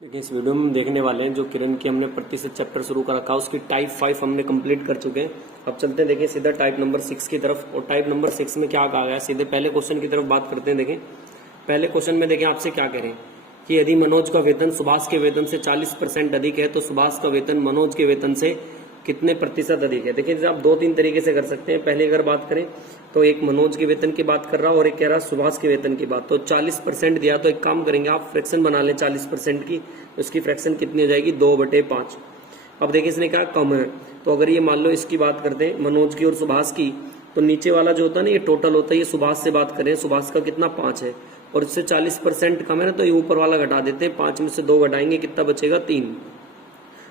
देखिए इस वीडियो में हम देखने वाले हैं जो किरण की हमने प्रतिशत चैप्टर शुरू कर रखा है उसकी टाइप 5 हमने कंप्लीट कर चुके हैं। अब चलते हैं देखिए सीधा टाइप नंबर 6 की तरफ। और टाइप नंबर 6 में क्या कहा गया है, सीधे पहले क्वेश्चन की तरफ बात करते हैं। देखें पहले क्वेश्चन में देखें आपसे क्या कह रहे हैं कि यदि मनोज का वेतन सुभाष के वेतन से 40% अधिक है तो सुभाष का वेतन मनोज के वेतन से कितने प्रतिशत अधिक है। देखिए आप दो तीन तरीके से कर सकते हैं। पहले अगर बात करें तो एक मनोज के वेतन की बात कर रहा और एक कह रहा सुभाष के वेतन की बात। तो 40% दिया तो एक काम करेंगे आप फ्रैक्शन बना लें 40% की, उसकी फ्रैक्शन कितनी हो जाएगी 2/5। अब देखिए इसने कहा कम है, तो अगर ये मान लो इसकी बात करते हैं मनोज की और सुभाष की, तो नीचे वाला जो होता है ना ये टोटल होता है, ये सुभाष से बात करें सुभाष का कितना 5 है और इससे 40% कम है ना, तो ये ऊपर वाला घटा देते हैं, 5 में से 2 घटाएंगे कितना बचेगा 3।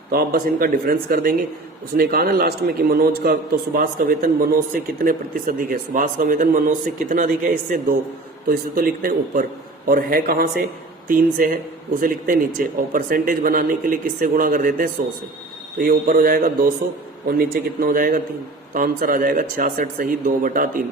तो आप बस इनका डिफरेंस कर देंगे। उसने कहा ना लास्ट में कि मनोज का तो सुभाष का वेतन मनोज से कितने प्रतिशत अधिक है, सुभाष का वेतन मनोज से कितना अधिक है, इससे 2, तो इसे तो लिखते हैं ऊपर, और है कहां से 3 से है, उसे लिखते हैं नीचे, और परसेंटेज बनाने के लिए किससे गुणा कर देते हैं 100 से। तो ये ऊपर हो जाएगा 200 और नीचे कितना हो जाएगा 3, तो आंसर आ जाएगा 66 सही 2/3।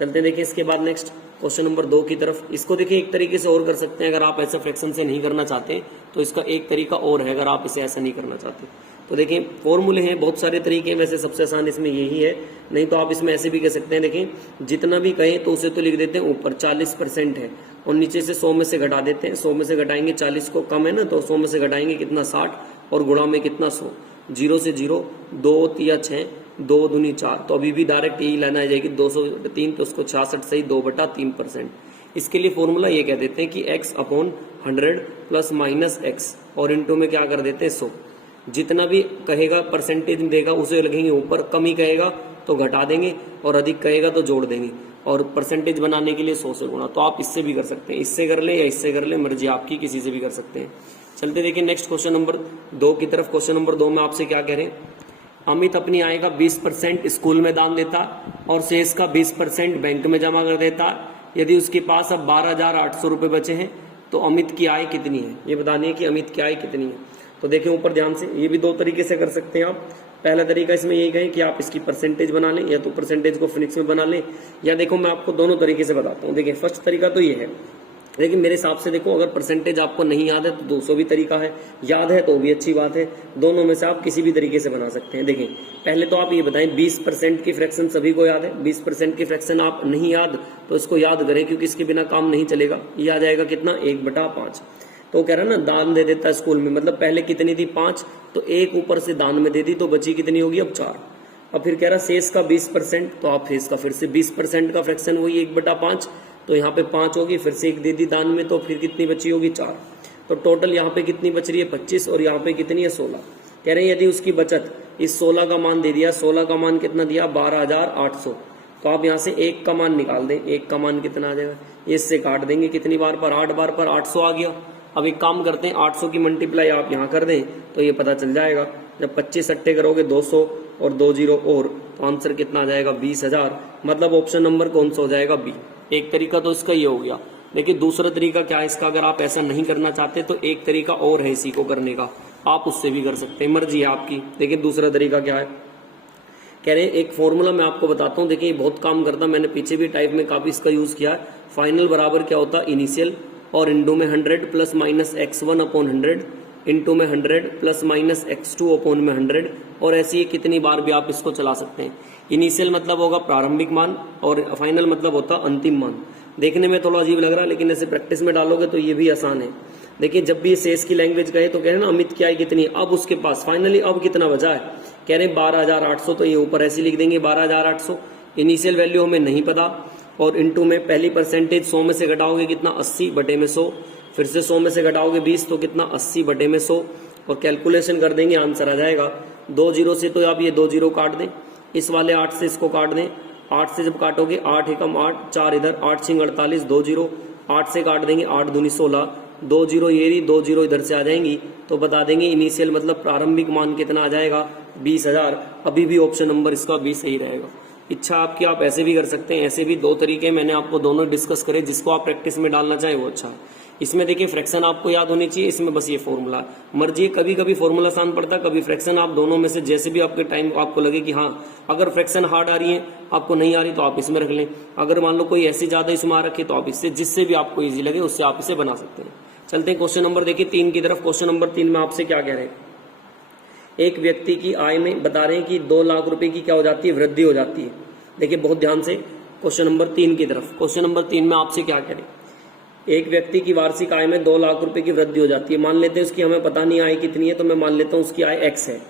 चलते देखिए इसके बाद नेक्स्ट क्वेश्चन नंबर 2 की तरफ। इसको देखिए एक तरीके से और कर सकते हैं, अगर आप ऐसा फ्रैक्शन से नहीं करना चाहते तो इसका एक तरीका और है, अगर आप इसे ऐसा नहीं करना चाहते तो देखिए फॉर्मूले हैं, बहुत सारे तरीके हैं, वैसे सबसे आसान इसमें यही है, नहीं तो आप इसमें ऐसे भी कह सकते हैं। देखिए जितना भी कहें तो उसे तो लिख देते हैं ऊपर 40% है और नीचे से 100 में से घटा देते हैं, 100 में से घटाएंगे 40 को कम है ना, तो 100 में से घटाएंगे कितना 60 और गुणा में कितना 100, 0 से 0 2 3 6 2 दूनी 4, तो अभी भी डायरेक्ट यही लाना आ जाएगी 203, तो उसको 66 सही 2/3%। इसके लिए फॉर्मूला ये कह देते हैं कि x/100 प्लस माइनस x और इनटू में क्या कर देते हैं 100। जितना भी कहेगा परसेंटेज देगा उसे लगेंगे ऊपर, कमी कहेगा तो घटा देंगे और अधिक कहेगा तो जोड़ देंगे, और परसेंटेज बनाने के लिए 100 से गुणा। तो आप इससे भी कर सकते हैं, इससे कर ले या इससे कर ले, मर्जी आपकी, किसी से भी कर सकते हैं। चलते देखिए नेक्स्ट क्वेश्चन नंबर 2 की तरफ। क्वेश्चन नंबर 2 में आपसे क्या कह रहे हैं, अमित अपनी आय का 20% स्कूल में दान देता और शेष का 20% बैंक में जमा कर देता। यदि उसके पास अब 12,800 रुपए बचे हैं तो अमित की आय कितनी है, ये बतानी है कि अमित की आय कितनी है। तो देखिए ऊपर ध्यान से, ये भी 2 तरीके से कर सकते हैं आप। पहला तरीका इसमें यही कहें कि आप इसकी परसेंटेज बना लें, या तो परसेंटेज को फिनिक्स में बना लें, या देखो मैं आपको दोनों तरीके से बताता हूँ। देखिए फर्स्ट तरीका तो ये है, लेकिन मेरे हिसाब से देखो अगर परसेंटेज आपको नहीं याद है तो 200 भी तरीका है, याद है तो भी अच्छी बात है, दोनों में से आप किसी भी तरीके से बना सकते हैं। देखिए पहले तो आप ये बताएं 20% की फ्रैक्शन सभी को याद है, 20% की फ्रैक्शन आप नहीं याद तो इसको याद करें, क्योंकि इसके बिना काम नहीं चलेगा। ये आ जाएगा कितना 1/5। तो कह रहा है ना दान दे देता स्कूल में, मतलब पहले कितनी थी 5, तो 1 ऊपर से दान में दे दी तो बची कितनी होगी अब 4। अब फिर कह रहा शेष का 20%, तो आप शेष का फिर से 20% का फ्रैक्शन वही 1/5, तो यहाँ पे 5 होगी, फिर से 1 दे दी दान में, तो फिर कितनी बची होगी 4। तो टोटल यहाँ पे कितनी बच रही है 25 और यहाँ पे कितनी है 16। कह रहे हैं यदि उसकी बचत इस 16 का मान दे दिया, 16 का मान कितना दिया 12,800, तो आप यहाँ से 1 का मान निकाल दें, 1 का मान कितना आ जाएगा, इससे काट देंगे कितनी बार पर 8 बार पर 800 आ गया। अब एक काम करते हैं 800 की मल्टीप्लाई आप यहाँ कर दें तो ये पता चल जाएगा, जब 25 अट्टे करोगे 200 और 2 जीरो और, तो आंसर कितना आ जाएगा 20,000। मतलब ऑप्शन नंबर कौन सा हो जाएगा बी। एक तरीका तो इसका ये हो गया। देखिए दूसरा तरीका क्या है इसका, अगर आप ऐसा नहीं करना चाहते तो एक तरीका और है इसी को करने का, आप उससे भी कर सकते हैं, मर्जी है आपकी। देखिए दूसरा तरीका क्या है, कह रहे हैं एक फॉर्मूला मैं आपको बताता हूँ। देखिए बहुत काम करता, मैंने पीछे भी टाइप में काफी इसका यूज किया है। फाइनल बराबर क्या होता है इनिशियल, और इंटू में 100 प्लस माइनस x1/100, इंटू में 100 प्लस माइनस x2/100, और ऐसी कितनी बार भी आप इसको चला सकते हैं। इनिशियल मतलब होगा प्रारंभिक मान और फाइनल मतलब होता अंतिम मान। देखने में थोड़ा अजीब लग रहा है, लेकिन ऐसे प्रैक्टिस में डालोगे तो ये भी आसान है। देखिए जब भी शेष की लैंग्वेज कहे तो कह रहे ना अमित की आय कितनी, अब उसके पास फाइनली अब कितना बचा है, कह रहे 12,800, तो ये ऊपर ऐसे लिख देंगे 12,800। इनिशियल वैल्यू हमें नहीं पता, और इनटू में पहली परसेंटेज 100 में से घटाओगे कितना 80/100, फिर से 100 में से घटाओगे 20 तो कितना 80/100, और कैलकुलेशन कर देंगे आंसर आ जाएगा 2 जीरो से, तो आप ये 2 जीरो काट दें, इस वाले 8 से इसको काट दें, 8 से जब काटोगे 8 एकम 8, 4 इधर, 8 छिंग 48, 2 जीरो, 8 से काट देंगे 8 दूनी 16, 2 जीरो ये रही, 2 जीरो इधर से आ जाएंगी, तो बता देंगे इनिशियल मतलब प्रारंभिक मान कितना आ जाएगा 20,000। अभी भी ऑप्शन नंबर इसका 20 सही रहेगा। इच्छा आपकी, आप ऐसे भी कर सकते हैं, ऐसे भी 2 तरीके मैंने आपको दोनों डिस्कस करे, जिसको आप प्रैक्टिस में डालना चाहे वो अच्छा है। इसमें देखिए फ्रैक्शन आपको याद होनी चाहिए, इसमें बस ये फॉर्मूला मर्जी है, कभी कभी फॉर्मूला आसान पड़ता है, कभी फ्रैक्शन। आप दोनों में से जैसे भी आपके टाइम आपको लगे कि हाँ अगर फ्रैक्शन हार्ड आ रही है आपको नहीं आ रही तो आप इसमें रख लें, अगर मान लो कोई ऐसी ज्यादा इसमें आ रखी तो आप इससे जिससे भी आपको ईजी लगे उससे आप इसे बना सकते हैं। चलते हैं क्वेश्चन नंबर देखिए 3 की तरफ। क्वेश्चन नंबर 3 में आपसे क्या कह रहे हैं, एक व्यक्ति की आय में बता रहे हैं कि 2 लाख रुपए की क्या हो जाती है, वृद्धि हो जाती है। देखिए बहुत ध्यान से क्वेश्चन नंबर 3 की तरफ। क्वेश्चन नंबर 3 में आपसे क्या कह रहे हैं, एक व्यक्ति की वार्षिक आय में 2 लाख रुपए की वृद्धि हो जाती है। मान लेते हैं उसकी हमें पता नहीं आय कितनी है, तो मैं मान लेता हूं उसकी आय x है,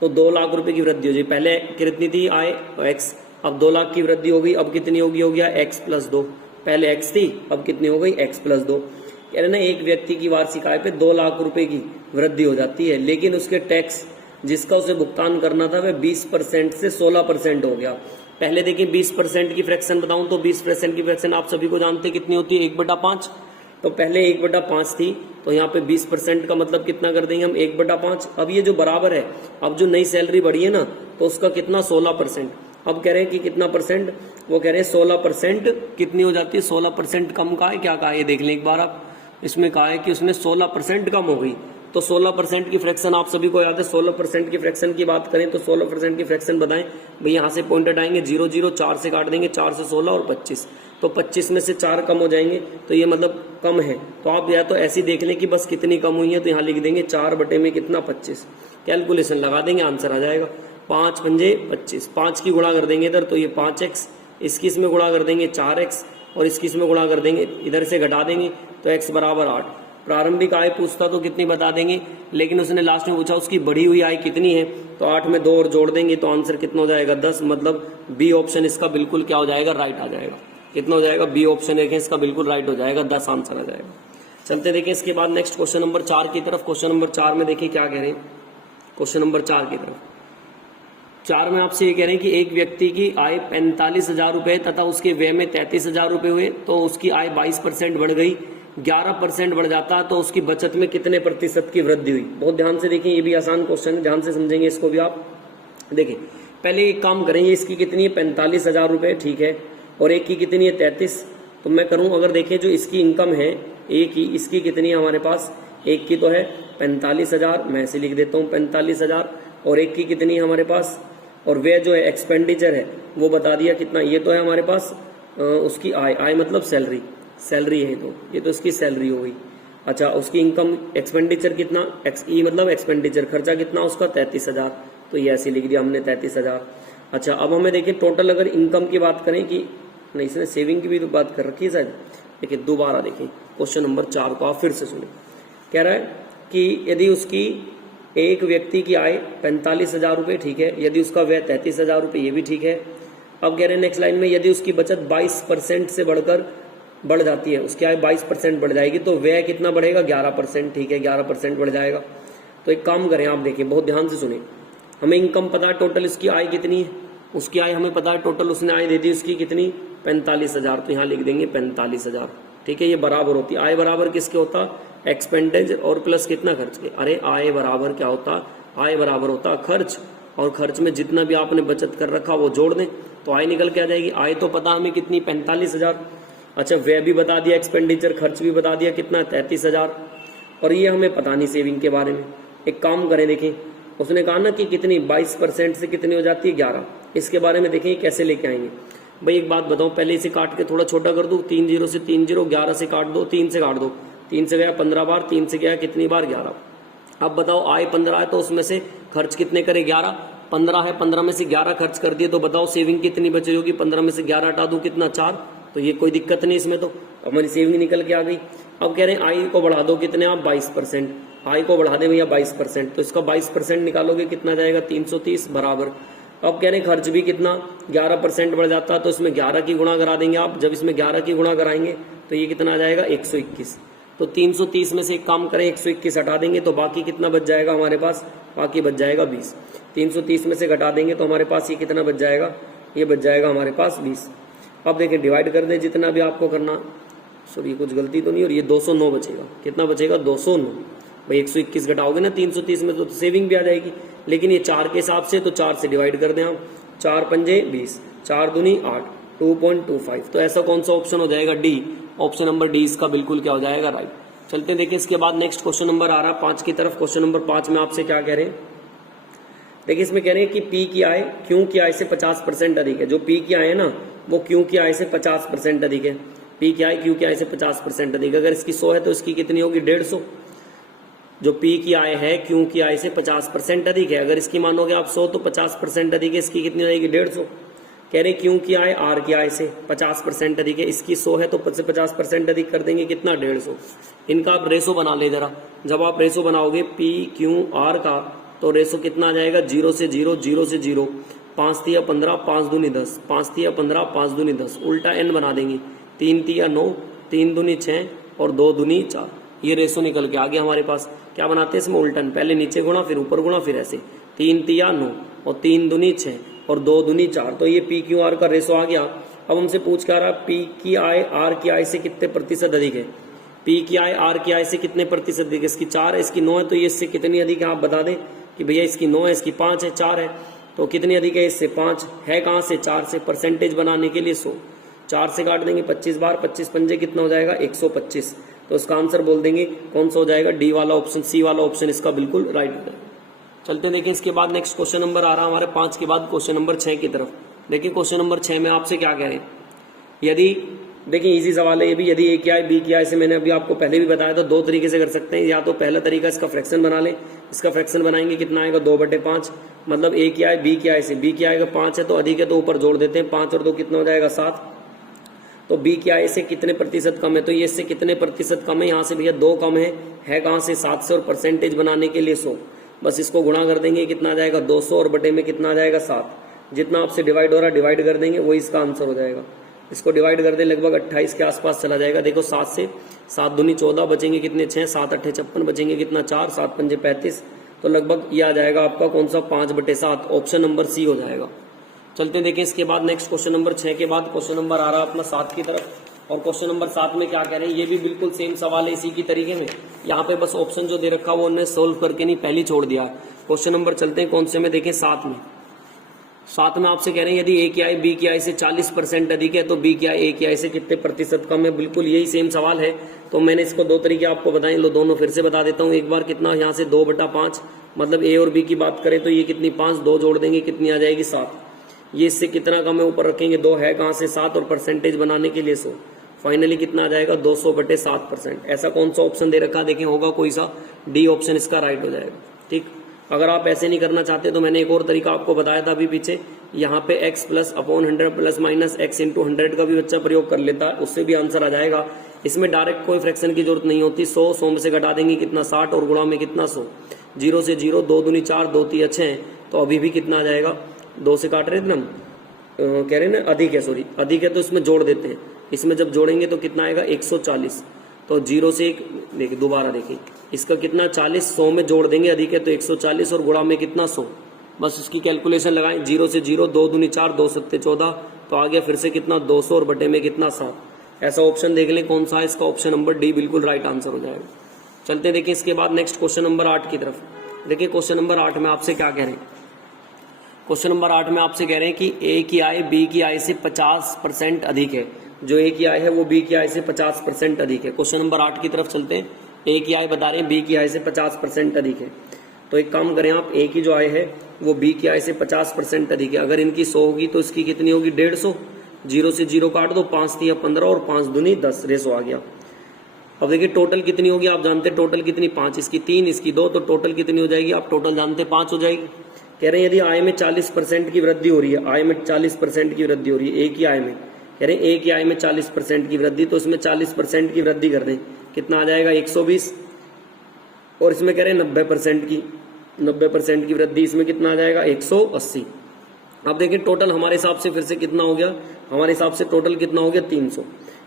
तो 2 लाख रुपए की वृद्धि हो जाए। पहले कितनी थी आय x, अब 2 लाख की वृद्धि हो गई, अब कितनी होगी, हो गया x + 2। पहले x थी, अब कितनी हो गई, x + 2। कह रहे ना एक व्यक्ति की वार्षिक आय पे 2 लाख रुपए की वृद्धि हो जाती है, लेकिन उसके टैक्स जिसका उसे भुगतान करना था वह 20% से 16% हो गया। पहले देखिए 20% की फ्रैक्शन बताऊं तो 20% की फ्रैक्शन आप सभी को जानते कितनी होती है, 1/5। तो पहले 1/5 थी, तो यहाँ पे 20% का मतलब कितना कर देंगे हम, 1/5। अब ये जो बराबर है, अब जो नई सैलरी बढ़ी है ना, तो उसका कितना 16%। अब कह रहे हैं कि कितना परसेंट, वो कह रहे हैं 16% कितनी हो जाती है, 16% कम का है, क्या कहा है ये देख लें एक बार आप। इसमें कहा है कि उसने 16% कम हो गई, तो 16% की फ्रैक्शन आप सभी को याद है। 16% की फ्रैक्शन की बात करें तो 16% की फ्रैक्शन बताएं भाई, यहाँ से पॉइंट हटाएंगे 0 0, 4 से काट देंगे, 4 से 16 और 25, तो 25 में से 4 कम हो जाएंगे, तो ये मतलब कम है। तो आप या तो ऐसी देख लें कि बस कितनी कम हुई है, तो यहाँ लिख देंगे 4 बटे में कितना 25, कैलकुलेशन लगा देंगे, आंसर आ जाएगा 5 पंजे 25। 5 की गुणा कर देंगे इधर, तो ये 5x, इसकी इसमें गुणा कर देंगे 4x, और इसकी इसमें गुणा कर देंगे, इधर से घटा देंगे, तो x बराबर 8। प्रारंभिक आय पूछता तो कितनी बता देंगे, लेकिन उसने लास्ट में पूछा उसकी बढ़ी हुई आय कितनी है, तो 8 में 2 और जोड़ देंगे, तो आंसर कितना हो जाएगा 10। मतलब बी ऑप्शन इसका बिल्कुल क्या हो जाएगा, राइट आ जाएगा। कितना हो जाएगा, बी ऑप्शन देखें इसका बिल्कुल राइट हो जाएगा, 10 आंसर आ जाएगा। चलते देखें इसके बाद नेक्स्ट क्वेश्चन नंबर 4 की तरफ। क्वेश्चन नंबर 4 में देखिए क्या कह रहे हैं, क्वेश्चन नंबर 4 की तरफ। 4 में आपसे ये कह रहे हैं कि एक व्यक्ति की आय 45,000 रुपए तथा उसके व्यय में 33,000 रुपए हुए, तो उसकी आय 22% बढ़ गई, 11% बढ़ जाता तो उसकी बचत में कितने प्रतिशत की वृद्धि हुई। बहुत ध्यान से देखिए, ये भी आसान क्वेश्चन है, ध्यान से समझेंगे इसको भी आप। देखिए पहले एक काम करेंगे, इसकी कितनी है 45,000 रुपए, ठीक है, और एक की कितनी है 33। तो मैं करूं, अगर देखें जो इसकी इनकम है एक की, इसकी कितनी है हमारे पास, एक की तो है 45,000, मैं ऐसे लिख देता हूँ 45,000, और एक की कितनी है हमारे पास, और वे जो है एक्सपेंडिचर है वो बता दिया कितना, ये तो है हमारे पास उसकी आय, आय मतलब सैलरी, सैलरी है, तो ये तो इसकी सैलरी हो गई। अच्छा, उसकी इनकम, एक्सपेंडिचर कितना, ई मतलब एक्सपेंडिचर, खर्चा कितना उसका 33,000, तो ये ऐसे लिख दिया हमने 33,000। अच्छा, अब हमें देखिए टोटल अगर इनकम की बात करें कि नहीं, इसने सेविंग की भी तो बात कर रखी है शायद। देखिए दोबारा देखिए क्वेश्चन नंबर 4 को आप फिर से सुने। कह रहा है कि यदि उसकी एक व्यक्ति की आय 45,000 रुपये, ठीक है, यदि उसका व्यय 33,000 रुपये, ये भी ठीक है। अब कह रहे हैं नेक्स्ट लाइन में, यदि उसकी बचत 22% से बढ़ जाती है, उसकी आय 22% बढ़ जाएगी, तो व्यय कितना बढ़ेगा, 11%, ठीक है, 11% बढ़ जाएगा। तो एक काम करें आप, देखिए बहुत ध्यान से सुने, हमें इनकम पता है टोटल इसकी आय कितनी है, उसकी आय हमें पता है टोटल, उसने आय दे दी उसकी कितनी 45,000, तो यहाँ लिख देंगे 45,000, ठीक है। ये बराबर होती है, आय बराबर किसके होता, एक्सपेंडिचर और प्लस कितना खर्च के। अरे आय बराबर क्या होता, आय बराबर होता खर्च, और खर्च में जितना भी आपने बचत कर रखा वो जोड़ दें, तो आय निकल के आ जाएगी। आय तो पता हमें कितनी 45,000। अच्छा, व्यय भी बता दिया, एक्सपेंडिचर खर्च भी बता दिया कितना 33,000, और ये हमें पता नहीं सेविंग के बारे में। एक काम करें, देखें उसने कहा ना कि कितनी 22% से कितनी हो जाती है 11, इसके बारे में देखें कैसे लेके आएंगे। भाई एक बात बताओ, पहले इसे काट के थोड़ा छोटा कर दो, 3 0 से 3 0, 11 से काट दो, 3 से काट दो, 3 से गया 15 बार, 3 से गया कितनी बार 11। अब बताओ आय 15 है तो उसमें से खर्च कितने करे 11, 15 है, 15 में से 11 खर्च कर दिए, तो बताओ सेविंग कितनी बची होगी, 15 में से 11 हटा दो कितना 4, तो ये कोई दिक्कत नहीं इसमें, तो हमारी सेविंग निकल के आ गई। अब कह रहे हैं आय को बढ़ा दो कितने आप 22%, आय को बढ़ा दें भैया 22%, तो इसका 22% निकालोगे कितना जाएगा 330 बराबर। अब कह रहे हैं खर्च भी कितना 11% बढ़ जाता है, तो इसमें 11 की गुणा करा देंगे आप, जब इसमें 11 की गुणा कराएंगे तो ये कितना आ जाएगा 121। तो 330 में से एक काम करें 121 हटा देंगे, तो बाकी कितना बच जाएगा हमारे पास, बाकी बच जाएगा 20। 330 में से घटा देंगे तो हमारे पास ये कितना बच जाएगा, ये बच जाएगा हमारे पास 20। अब देखिए डिवाइड कर दें जितना भी आपको करना, सॉरी कुछ गलती तो नहीं, और ये 209 बचेगा, कितना बचेगा 209। भाई 121 घटाओगे ना 330 में तो सेविंग भी आ जाएगी, लेकिन ये 4 के हिसाब से, तो 4 से डिवाइड कर दें आप, 4 पंजे 20, 4 दूनी 8, 2.25। तो ऐसा कौन सा ऑप्शन हो जाएगा, डी, ऑप्शन नंबर डी इसका बिल्कुल क्या हो जाएगा, राइट। चलते देखिए इसके बाद नेक्स्ट क्वेश्चन नंबर आ रहा है 5 की तरफ। क्वेश्चन नंबर 5 में आपसे क्या कह रहे हैं, देखिए इसमें कह रहे हैं कि पी की आय क्यू की आय से 50% अधिक है। जो पी की आय है ना वो क्यू की आय से 50% अधिक है। पी की आई क्यू की आई से 50% अधिक। अगर इसकी 100 है तो इसकी कितनी होगी 150। जो पी की आई है क्यू की आई से 50% अधिक है, अगर इसकी मानोगे आप 100 तो 50% अधिक है, इसकी कितनी रहेगी 150। कह रहे क्यू की आई आर की आई से 50% अधिक है, इसकी 100 है तो 50% अधिक कर देंगे कितना 150। इनका आप रेशो बना ले जरा। जब आप रेशो बनाओगे पी क्यू आर का तो रेशो कितना आ जाएगा 0 से 0, 0 से 0, 5 तिया 15, 5 दूनी 10, 5 तिया 15, 5 दूनी 10, उल्टा n बना देंगे, 3 तिया 9, 3 दूनी 6 और 2 दूनी 4। ये रेशो निकल के आ गया हमारे पास। क्या बनाते हैं इसमें उल्टन, पहले नीचे गुणा फिर ऊपर गुणा फिर ऐसे, 3 तिया 9 और 3 दूनी 6 और 2 दूनी 4। तो ये पी क्यू आर का रेशो आ गया। अब हमसे पूछ के आ रहा है पी की आई आर की आई से कितने प्रतिशत अधिक है। पी की आई आर की आई से कितने प्रतिशत अधिक है, इसकी 4 है, इसकी 9 है, तो ये इससे कितनी अधिक है आप बता दें कि भैया इसकी 9 है, इसकी 5 है, 4 है, तो कितनी अधिक है इससे 5 है। कहाँ से 4 से। परसेंटेज बनाने के लिए 100, 4 से काट देंगे 25 बार, 25 पंजे कितना हो जाएगा 125। तो इसका आंसर बोल देंगे कौन सा हो जाएगा डी वाला ऑप्शन, सी वाला ऑप्शन इसका बिल्कुल राइट हो जाएगा। चलते देखें इसके बाद नेक्स्ट क्वेश्चन नंबर आ रहा है हमारे 5 के बाद क्वेश्चन नंबर 6 की तरफ। देखिए क्वेश्चन नंबर 6 में आपसे क्या कह रहे हैं। यदि देखिए इजी सवाल है ये भी, यदि ए की आई बी की आई से मैंने अभी आपको पहले भी बताया था 2 तरीके से कर सकते हैं। या तो पहला तरीका इसका फ्रैक्शन बना लें, इसका फ्रैक्शन बनाएंगे कितना आएगा 2/5, मतलब ए की आई बी की आई से, बी की आई का 5 है तो अधिक है तो ऊपर जोड़ देते हैं, 5 और 2 कितना हो जाएगा 7। तो बी की आई से कितने प्रतिशत कम है, तो ये इससे कितने प्रतिशत कम है, यहाँ से भैया 2 कम है कहाँ से 7 से, और परसेंटेज बनाने के लिए 100, बस इसको गुणा कर देंगे कितना आ जाएगा 200 और बटे में कितना आ जाएगा 7। जितना आपसे डिवाइड हो रहा है डिवाइड कर देंगे, वही इसका आंसर हो जाएगा। इसको डिवाइड कर दें लगभग 28 के आसपास चला जाएगा। देखो 7 से 7 दूनी 14 बचेंगे कितने 6, 7 8 56 बचेंगे कितना 4, 7 पंजे 35, तो लगभग ये आ जाएगा आपका कौन सा 5/7, ऑप्शन नंबर सी हो जाएगा। चलते देखें इसके बाद नेक्स्ट क्वेश्चन नंबर 6 के बाद क्वेश्चन नंबर आ रहा है अपना 7 की तरफ। और क्वेश्चन नंबर 7 में क्या कह रहे हैं, ये भी बिल्कुल सेम सवाल है इसी की तरीके में। यहाँ पे बस ऑप्शन जो दे रखा वो उन्होंने सोल्व करके नहीं पहले छोड़ दिया। क्वेश्चन नंबर चलते हैं कौन से में देखें 7 में। 7 में आपसे कह रहे हैं यदि ए की आई बी की आई से 40% अधिक है तो बी की आई ए की आई से कितने प्रतिशत कम है। बिल्कुल यही सेम सवाल है। तो मैंने इसको 2 तरीके आपको बताए, लो दोनों फिर से बता देता हूँ एक बार। कितना यहाँ से 2/5, मतलब ए और बी की बात करें तो ये कितनी 5, 2 जोड़ देंगे कितनी आ जाएगी 7। ये इससे कितना कम है ऊपर रखेंगे 2 है कहाँ से 7, और परसेंटेज बनाने के लिए 100, फाइनली कितना आ जाएगा 200/7%। ऐसा कौन सा ऑप्शन दे रखा देखें, होगा कोई सा, डी ऑप्शन इसका राइट हो जाएगा। ठीक, अगर आप ऐसे नहीं करना चाहते तो मैंने एक और तरीका आपको बताया था अभी पीछे, यहाँ पे x +/100 ± x × 100 का भी बच्चा प्रयोग कर लेता है, उससे भी आंसर आ जाएगा। इसमें डायरेक्ट कोई फ्रैक्शन की जरूरत नहीं होती। 100 में से घटा देंगे कितना 60 और गुणा में कितना 100, 0 से 0, 2 दूनी 4, 2 तिया 6, तो अभी भी कितना आ जाएगा 2 से काट रहे थे ना, कह रहे ना अधिक है, सॉरी अधिक है तो इसमें जोड़ देते हैं। इसमें जब जोड़ेंगे तो कितना आएगा 140, तो 0 से 1 देखिए दोबारा देखिए इसका कितना 40, 100 में जोड़ देंगे अधिक है तो 140 और गुणा में कितना 100, बस इसकी कैलकुलेशन लगाएं। 0 से 0, 2 दूनी 4, 2 सत्ते 14, तो आ गया फिर से कितना 200 और बटे में कितना 7। ऐसा ऑप्शन देख लें कौन सा है, इसका ऑप्शन नंबर डी बिल्कुल राइट आंसर हो जाएगा। चलते देखिए इसके बाद नेक्स्ट क्वेश्चन नंबर 8 की तरफ। देखिए क्वेश्चन नंबर 8 में आपसे क्या कह रहे हैं। क्वेश्चन नंबर 8 में आपसे कह रहे हैं कि ए की आई बी की आई से 50% अधिक है। जो ए की आई है वो बी की आई से 50% अधिक है। क्वेश्चन नंबर 8 की तरफ चलते हैं। ए की आई बता रहे हैं बी की आई से 50% अधिक है। तो एक काम करें आप, ए की जो आई है वो बी की आई से 50% अधिक है। अगर इनकी 100 होगी तो इसकी कितनी होगी 150। 0 से 0 काट दो, 5 तिया 15 और 5 दूनी 10, रेशो आ गया। अब देखिए टोटल कितनी होगी, आप जानते हैं टोटल कितनी 5, इसकी 3 इसकी 2, तो टोटल कितनी हो जाएगी आप टोटल जानते हैं 5 हो जाएगी। कह रहे हैं यदि आय में 40% की वृद्धि हो रही है, आय में 40% की वृद्धि हो रही है ए की आय में, कह रहे हैं ए की आय में 40% की वृद्धि, तो इसमें 40% की वृद्धि कर दें कितना आ जाएगा 120, और इसमें कह रहे हैं 90% की वृद्धि, इसमें कितना आ जाएगा 180। अब देखिए टोटल हमारे हिसाब से फिर से कितना हो गया, हमारे हिसाब से टोटल कितना हो गया 300,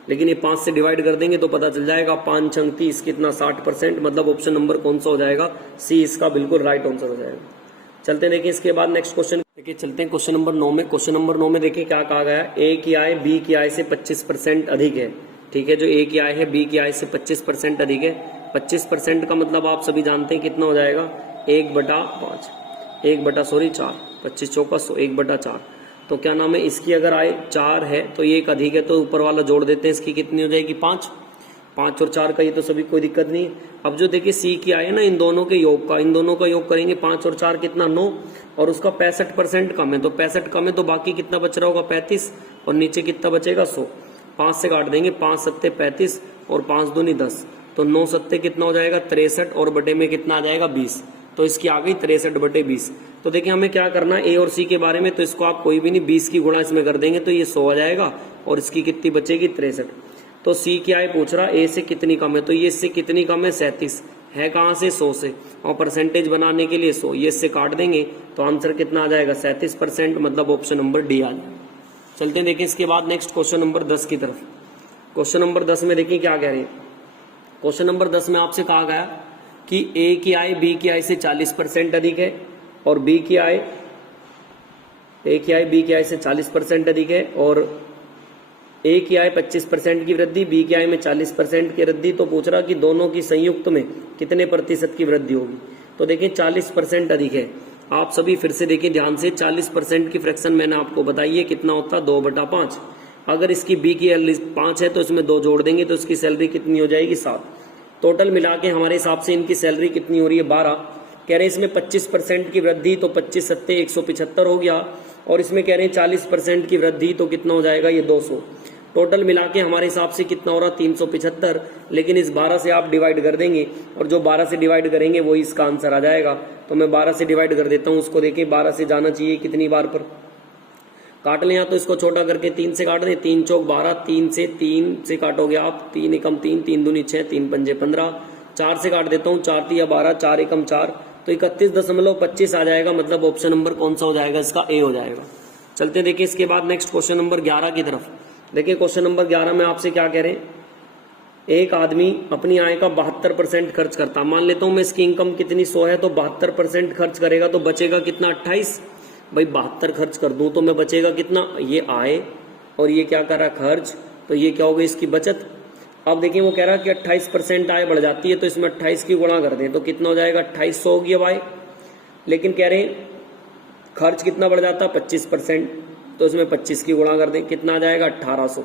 लेकिन ये 5 से डिवाइड कर देंगे तो पता चल जाएगा 5 × 30 कितना 60%, मतलब ऑप्शन नंबर कौन सा हो जाएगा सी, इसका बिल्कुल राइट आंसर हो जाएगा। चलते हैं देखिए इसके बाद नेक्स्ट क्वेश्चन देखिए, चलते हैं क्वेश्चन नंबर 9 में। क्वेश्चन नंबर 9 में देखिए क्या कहा गया है, ए की आय बी की आय से 25% अधिक है। ठीक है, जो ए की आय है बी की आय से 25% अधिक है। 25% का मतलब आप सभी जानते हैं कितना हो जाएगा 1/5, 4, 25 चौका 100, 1/4। तो क्या नाम है, इसकी अगर आय 4 है तो ये एक अधिक है, तो ऊपर वाला जोड़ देते हैं, इसकी कितनी हो जाएगी 5 और 4 का, ये तो सभी कोई दिक्कत नहीं है। अब जो देखिए सी की आय है ना, इन दोनों के योग का, इन दोनों का योग करेंगे 5 और 4 कितना 9, और उसका 65% कम है, तो 65 कम है तो बाकी कितना बच रहा होगा 35, और नीचे कितना बचेगा 100। 5 से काट देंगे, 5 सत्ते 35 और 5 दूनी 10, तो 9 सत्ते कितना हो जाएगा 63 और बटे में कितना आ जाएगा 20, तो इसकी आ गई 63 बटे 20। तो देखिए हमें क्या करना है ए और सी के बारे में, तो इसको आप कोई भी नहीं 20 की गुणा इसमें कर देंगे तो ये 100 आ जाएगा और इसकी कितनी बचेगी 63। तो सी क्या है पूछ रहा, ए से कितनी कम है, तो ये इससे कितनी कम है 37, है कहाँ से 100 से, और परसेंटेज बनाने के लिए 100, ये इससे काट देंगे तो आंसर कितना आ जाएगा 37%, मतलब ऑप्शन नंबर डी आ जाएगा। चलते हैं देखिए इसके बाद नेक्स्ट क्वेश्चन नंबर 10 की तरफ। क्वेश्चन नंबर 10 में देखिए क्या कह रहे हैं। क्वेश्चन नंबर 10 में आपसे कहा गया कि ए की आय बी की आय से 40% अधिक है और ए की आय बी की आय से 40% अधिक है, और ए की आय 25% की वृद्धि, बी की आय में 40% की वृद्धि। तो पूछ रहा कि दोनों की संयुक्त में कितने प्रतिशत की वृद्धि होगी। तो देखिए 40% अधिक है, आप सभी फिर से देखिए ध्यान से, 40% की फ्रैक्शन मैंने आपको बताई है कितना होता है 2/5। अगर इसकी बी की सैलरी 5 है तो इसमें 2 जोड़ देंगे तो इसकी सैलरी कितनी हो जाएगी 7। टोटल मिला के हमारे हिसाब से इनकी सैलरी कितनी हो रही है 12। कह रहे हैं इसमें 25% की वृद्धि, तो 25 सत्ते 175 हो गया, और इसमें कह रहे हैं 40% की वृद्धि, तो कितना हो जाएगा ये 200। टोटल मिला के हमारे हिसाब से कितना हो रहा 375, लेकिन इस 12 से आप डिवाइड कर देंगे और जो 12 से डिवाइड करेंगे वही इसका आंसर आ जाएगा। तो मैं 12 से डिवाइड कर देता हूं, उसको देखिए 12 से जाना चाहिए कितनी बार पर, काट लें या तो इसको छोटा करके 3 से काट दें, 3 चौक 12, 3 से काटोगे आप, 3 एकम 3, 3 दूनी 6, 3 पंजे 15, 4 से काट देता हूँ, 4 तिया 12, 4 एकम 4, तो 31.25 आ जाएगा, मतलब ऑप्शन नंबर कौन सा हो जाएगा इसका ए हो जाएगा। चलते देखिए इसके बाद नेक्स्ट क्वेश्चन नंबर 11 की तरफ। देखिए क्वेश्चन नंबर 11 में आपसे क्या कह रहे हैं, एक आदमी अपनी आय का 72% खर्च करता, मान लेता हूं मैं इसकी इनकम कितनी 100 है, तो 72% खर्च करेगा तो बचेगा कितना 28। भाई 72 खर्च कर दूं तो मैं बचेगा कितना, ये आय और ये क्या कर रहा खर्च, तो ये क्या हो गई इसकी बचत। अब देखिए वो कह रहा है कि 28% आय बढ़ जाती है, तो इसमें 28 की गुणा कर दें तो कितना हो जाएगा 2800 होगी अब आय। लेकिन कह रहे हैं खर्च कितना बढ़ जाता है 25%, तो इसमें 25 की गुणा कर दें, कितना आ जाएगा 1800।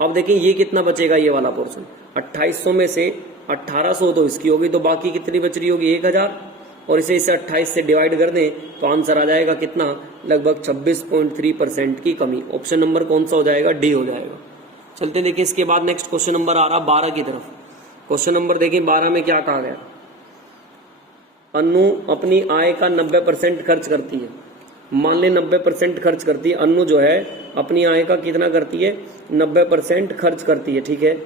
अब देखिए ये कितना बचेगा, ये वाला पोर्शन 2800 में से 1800 तो इसकी होगी, तो बाकी कितनी बच रही होगी 1000, और इसे 28 से डिवाइड कर दें तो आंसर आ जाएगा कितना, लगभग 26.3% की कमी। ऑप्शन नंबर कौन सा हो जाएगा, डी हो जाएगा। चलते देखिए इसके बाद नेक्स्ट क्वेश्चन नंबर आ रहा 12 की तरफ। क्वेश्चन नंबर देखिए 12 में क्या कहा गया, अनु अपनी आय का 90% खर्च करती है। मान ले 90% खर्च करती है, अनु जो है अपनी आय का कितना करती है 90% खर्च करती है, ठीक है।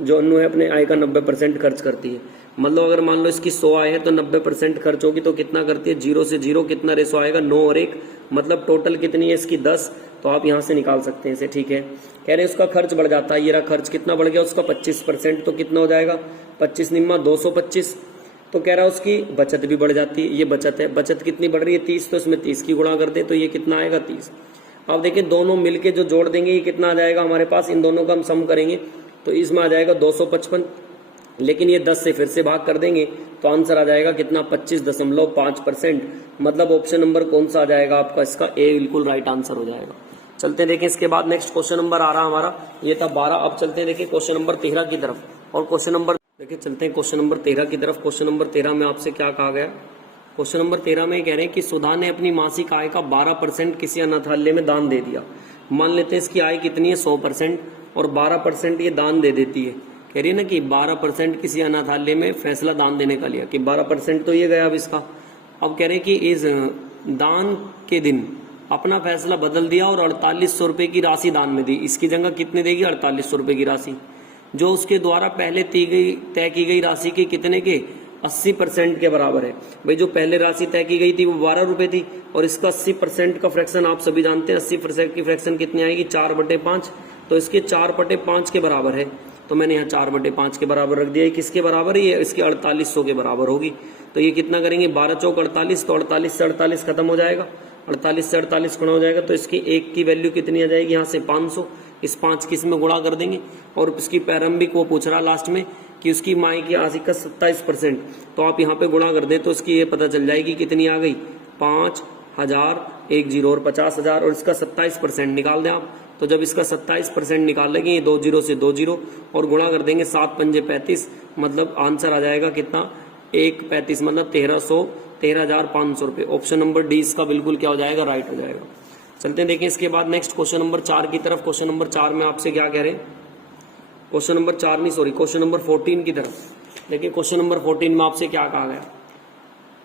जो अनु है अपने आय का 90% खर्च करती है, मतलब अगर मान लो इसकी 100 आय है तो 90% खर्च होगी, तो कितना करती है 0 से 0 कितना रेशो आएगा 9 और 1, मतलब टोटल कितनी है इसकी 10। तो आप यहां से निकाल सकते हैं इसे, ठीक है। कह रहे हैं उसका खर्च बढ़ जाता है, ये रहा खर्च कितना बढ़ गया उसका 25%, तो कितना हो जाएगा 25 निम्मा 225। तो कह रहा है उसकी बचत भी बढ़ जाती है, ये बचत है, बचत कितनी बढ़ रही है 30, तो इसमें 30 की गुणा कर दे तो ये कितना आएगा 30। अब देखिए दोनों मिलके जो जोड़ देंगे ये कितना आ जाएगा हमारे पास, इन दोनों का हम सम करेंगे तो इसमें आ जाएगा 255, लेकिन ये 10 से फिर से भाग कर देंगे तो आंसर आ जाएगा कितना 25.5%, मतलब ऑप्शन नंबर कौन सा आ जाएगा आपका, इसका ए बिल्कुल राइट आंसर हो जाएगा। चलते हैं देखें इसके बाद नेक्स्ट क्वेश्चन नंबर आ रहा हमारा, ये था 12। अब चलते हैं देखिए क्वेश्चन नंबर 13 की तरफ, और क्वेश्चन नंबर देखिए चलते हैं क्वेश्चन नंबर 13 की तरफ। क्वेश्चन नंबर 13 में आपसे क्या कहा गया, क्वेश्चन नंबर 13 में कह रहे हैं कि सुधा ने अपनी मासिक आय का 12% किसी अनाथालय में दान दे दिया। मान लेते हैं इसकी आय कितनी है 100% और 12% ये दान दे देती है। कह रही है ना कि 12% किसी अनाथालय में फैसला दान देने का लिया, कि 12% तो ये गया अब इसका। अब कह रहे हैं कि इस दान के दिन अपना फैसला बदल दिया और 4800 रुपये की राशि दान में दी। इसकी जगह कितने देगी 4800 रुपये की राशि, जो उसके द्वारा पहले तय की गई राशि के कितने के 80% के बराबर है। भाई जो पहले राशि तय की गई थी वो 12 रुपए थी, और इसका 80% का फ्रैक्शन आप सभी जानते हैं, 80% की फ्रैक्शन कितनी आएगी 4/5, तो इसके 4/5 के बराबर है। तो मैंने यहाँ 4/5 के बराबर रख दिया। ये किसके बराबर है, ये इसके 4800 के बराबर होगी। तो ये कितना करेंगे 12 चौक 48, तो 48 से 48 खत्म हो जाएगा, 48 से 48 गुणा हो जाएगा, तो इसकी एक की वैल्यू कितनी आ जाएगी यहाँ से 500। इस 5 की इसमें गुणा कर देंगे, और इसकी प्रारंभिक वो पूछ रहा लास्ट में कि उसकी माई की आय का 27%, तो आप यहाँ पे गुणा कर दें तो इसकी ये पता चल जाएगी कितनी आ गई 5010 और 50,000, और इसका 27% निकाल दें आप। तो जब इसका 27% निकाल लेंगे, ये 2 0 से 2 0 और गुणा कर देंगे 7 पंजे 35, मतलब आंसर आ जाएगा कितना 135, मतलब 13,500 रुपये। ऑप्शन नंबर डी इसका बिल्कुल क्या हो जाएगा राइट हो जाएगा। चलते हैं देखें इसके बाद नेक्स्ट क्वेश्चन नंबर 4 की तरफ। क्वेश्चन नंबर 4 में आपसे क्या कह रहे हैं, क्वेश्चन नंबर 4 नहीं सॉरी क्वेश्चन नंबर 14 की तरफ। देखिए क्वेश्चन नंबर 14 में आपसे क्या कहा गया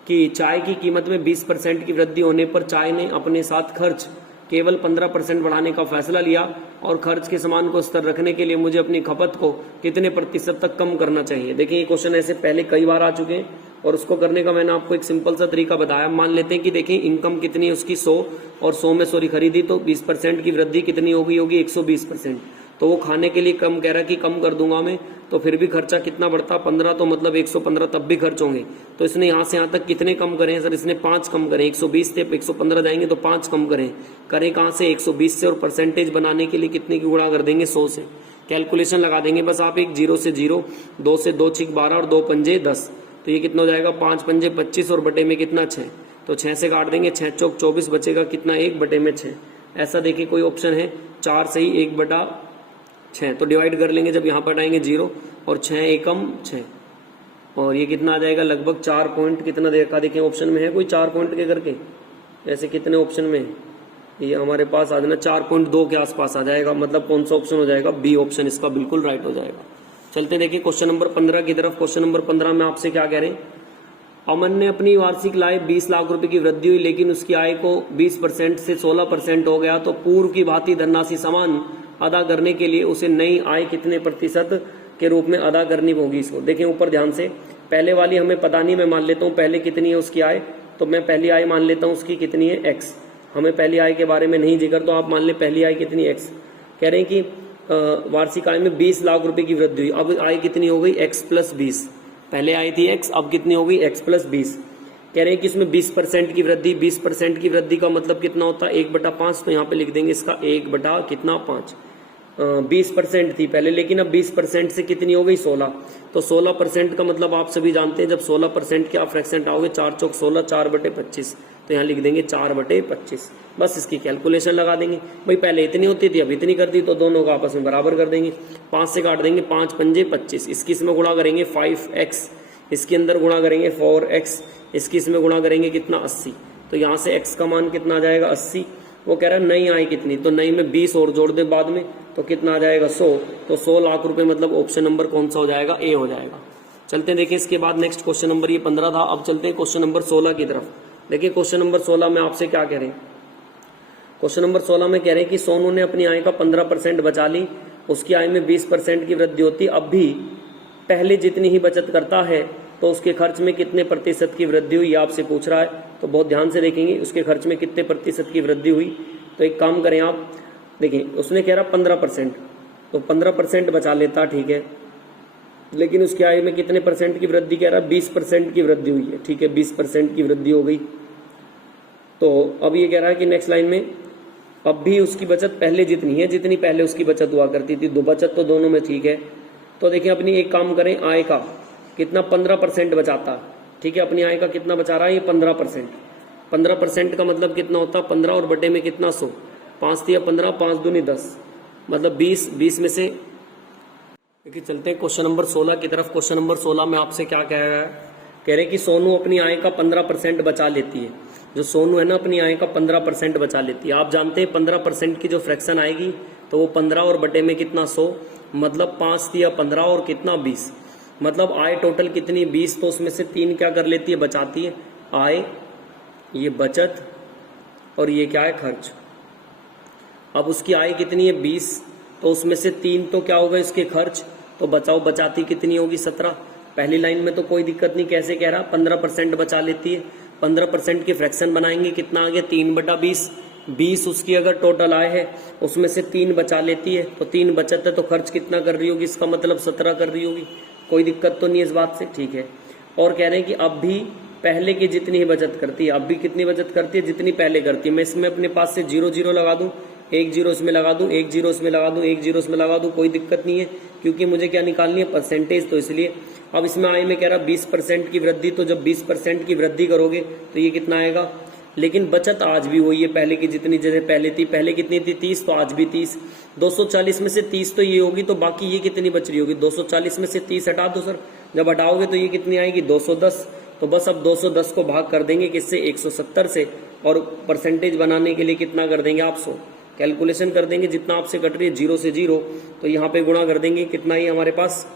कि चाय की कीमत में 20% की वृद्धि होने पर चाय ने अपने साथ खर्च केवल 15% बढ़ाने का फैसला लिया और खर्च के समान को स्थिर रखने के लिए मुझे अपनी खपत को कितने प्रतिशत तक कम करना चाहिए। देखिए ये क्वेश्चन ऐसे पहले कई बार आ चुके हैं और उसको करने का मैंने आपको एक सिंपल सा तरीका बताया। मान लेते हैं कि देखिए इनकम कितनी है उसकी 100 और 100 में सॉरी खरीदी तो 20% की वृद्धि कितनी होगी 120%। तो वो खाने के लिए कम कह रहा है कि कम कर दूंगा मैं, तो फिर भी खर्चा कितना बढ़ता 15, तो मतलब 115 तब भी खर्च होंगे। तो इसने यहाँ से यहाँ तक कितने कम करें सर, इसने 5 कम करें। 120 थे 115 जाएंगे तो 5 कम करें कहाँ से 120 से, और परसेंटेज बनाने के लिए कितने की गुणा कर देंगे 100 से। कैलकुलेशन लगा देंगे बस आप, एक 0 से 0, 2 से 2 छिक 12 और 2 पंजे 10, तो ये कितना हो जाएगा 5 पंजे 25 और बटे में कितना 6, तो 6 से काट देंगे 6 चौक 24 बचेगा कितना 1 बटे में 6। ऐसा देखिए कोई ऑप्शन है 4 सही 1 बटा 6, तो डिवाइड कर लेंगे जब यहाँ पर आएंगे 0 और 6 एकम 6, और ये कितना आ जाएगा लगभग 4 पॉइंट कितना देखा देखें ऑप्शन में है कोई 4 पॉइंट के करके, ऐसे कितने ऑप्शन में ये हमारे पास आ जाना 4.2 के आसपास आ जाएगा। मतलब कौन सा ऑप्शन हो जाएगा, बी ऑप्शन इसका बिल्कुल राइट हो जाएगा। चलते देखिए क्वेश्चन नंबर 15 की तरफ। क्वेश्चन नंबर 15 में आपसे क्या कह रहे हैं, अमन ने अपनी वार्षिक आय 20 लाख रुपए की वृद्धि हुई लेकिन उसकी आय को 20% से 16% हो गया, तो पूर्व की भांति धनराशि समान अदा करने के लिए उसे नई आय कितने प्रतिशत के रूप में अदा करनी होगी। इसको देखें ऊपर ध्यान से, पहले वाली हमें पता नहीं, मैं मान लेता हूँ पहले कितनी है उसकी आय, तो मैं पहली आय मान लेता हूँ उसकी कितनी है x, हमें पहली आय के बारे में नहीं जिक्र, तो आप मान ले पहली आय कितनी x। कह रहे हैं कि वार्षिक आय में 20 लाख रुपए की वृद्धि हुई, अब आय कितनी हो गई x प्लस 20, पहले आई थी x अब कितनी हो गई x प्लस 20। कह रहे हैं कि इसमें 20% की वृद्धि, 20% की वृद्धि का मतलब कितना होता है 1/5, तो यहाँ पे लिख देंगे इसका 1 बटा कितना 5। 20% थी पहले लेकिन अब 20% से कितनी हो गई 16, तो 16% का मतलब आप सभी जानते हैं जब 16% के आप फ्रैक्शन हटाओगे 4 चौक 16 4/25, तो यहाँ लिख देंगे 4/25। बस इसकी कैलकुलेशन लगा देंगे भाई, पहले इतनी होती थी अब इतनी कर दी, तो दोनों का आपस में बराबर कर देंगे। 5 से काट देंगे 5 पंजे 25, इसकी इसमें गुणा करेंगे 5x, इसके अंदर गुणा करेंगे 4x, इसकी इसमें गुणा करेंगे कितना 80, तो यहाँ से x का मान कितना आ जाएगा 80। वो कह रहा है नई आय कितनी, तो नई में 20 और जोड़ दे बाद में, तो कितना आ जाएगा 100, तो 100 लाख रुपए, मतलब ऑप्शन नंबर कौन सा हो जाएगा ए हो जाएगा। चलते हैं देखिए इसके बाद नेक्स्ट क्वेश्चन नंबर ये 15 था, अब चलते हैं क्वेश्चन नंबर 16 की तरफ। देखिए क्वेश्चन नंबर 16 में आपसे क्या कह रहे हैं, क्वेश्चन नंबर 16 में कह रहे हैं कि सोनू ने अपनी आय का 15% बचा ली, उसकी आय में 20% की वृद्धि होती, अब भी पहले जितनी ही बचत करता है तो उसके खर्च में कितने प्रतिशत की वृद्धि हुई, ये आपसे पूछ रहा है। तो बहुत ध्यान से देखेंगे उसके खर्च में कितने प्रतिशत की वृद्धि हुई। तो एक काम करें आप, देखिए उसने कह रहा 15%, तो 15% बचा लेता ठीक है, लेकिन उसकी आय में कितने परसेंट की वृद्धि कह रहा है 20% की वृद्धि हुई है, ठीक है 20% की वृद्धि हो गई। तो अब ये कह रहा है कि नेक्स्ट लाइन में अब भी उसकी बचत पहले जितनी है जितनी पहले उसकी बचत हुआ करती थी, दो बचत तो दोनों में ठीक है। तो देखिए अपनी एक काम करें, आय का कितना 15% बचाता, ठीक है अपनी आय का कितना बचा रहा है ये 15%। 15% का मतलब कितना होता है 15 और बटे में कितना 100, 5 दिया 15 5 दूनी 10, मतलब 20 में से। देखिए चलते हैं क्वेश्चन नंबर 16 की तरफ। क्वेश्चन नंबर 16 में आपसे क्या कह रहा है, कह रहे हैं कि सोनू अपनी आय का 15% बचा लेती है। जो सोनू है ना अपनी आय का 15% बचा लेती है। आप जानते हैं 15% की जो फ्रैक्शन आएगी तो वो 15 और बटे में कितना 100, मतलब 5 दिया 15 और कितना 20, मतलब आय टोटल कितनी 20, तो उसमें से 3 क्या कर लेती है बचाती है, आय ये बचत और ये क्या है खर्च। अब उसकी आय कितनी है 20, तो उसमें से 3 तो क्या होगा इसके खर्च, तो बचाओ बचाती कितनी होगी 17। पहली लाइन में तो कोई दिक्कत नहीं, कैसे कह रहा 15% बचा लेती है, 15% की फ्रैक्शन बनाएंगे कितना आ गया 3/20, 20 उसकी अगर टोटल आय है उसमें से 3 बचा लेती है, तो 3 बचत है तो खर्च कितना कर रही होगी, इसका मतलब 17 कर रही होगी। कोई दिक्कत तो नहीं इस बात से, ठीक है। और कह रहे हैं कि अब भी पहले की जितनी ही बचत करती है, अब भी कितनी बचत करती है जितनी पहले करती है। मैं इसमें अपने पास से 0 0 लगा दूं, 1 0 इसमें लगा दूं, 1 0 इसमें लगा दूं, 1 0 इसमें लगा दूं, कोई दिक्कत नहीं है क्योंकि मुझे क्या निकालनी है परसेंटेज, तो इसलिए। अब इसमें आय में कह रहा 20% की वृद्धि, तो जब 20% की वृद्धि करोगे तो ये कितना आएगा, लेकिन बचत आज भी वही है पहले की जितनी, जैसे पहले थी, पहले कितनी थी 30, तो आज भी 30। 240 में से 30 तो ये होगी, तो बाकी ये कितनी बच रही होगी, 240 में से 30 हटा दो सर, जब हटाओगे तो ये कितनी आएगी 210। तो बस अब 210 को भाग कर देंगे किससे 170 से, और परसेंटेज बनाने के लिए कितना कर देंगे आप 100। कैलकुलेशन कर देंगे जितना आपसे कट रही है 0 से 0, तो यहाँ पे गुणा कर देंगे, कितना ही हमारे पास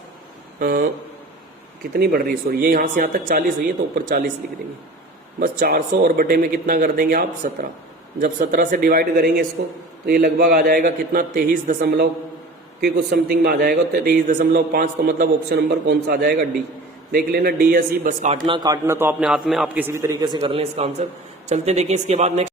कितनी बढ़ रही है, सॉरी ये यहाँ से यहाँ तक 40 हुई है तो ऊपर 40 लिख देंगे बस। 400 और बटे में कितना कर देंगे आप 17। जब 17 से डिवाइड करेंगे इसको तो ये लगभग आ जाएगा कितना 23 दशमलव के कुछ समथिंग में आ जाएगा, 23.5। तो मतलब ऑप्शन नंबर कौन सा आ जाएगा, डी। देख लेना डी या सी, बस काटना तो आपने हाथ में, आप किसी भी तरीके से कर लें इसका आंसर। चलते देखें इसके बाद नेक्स्ट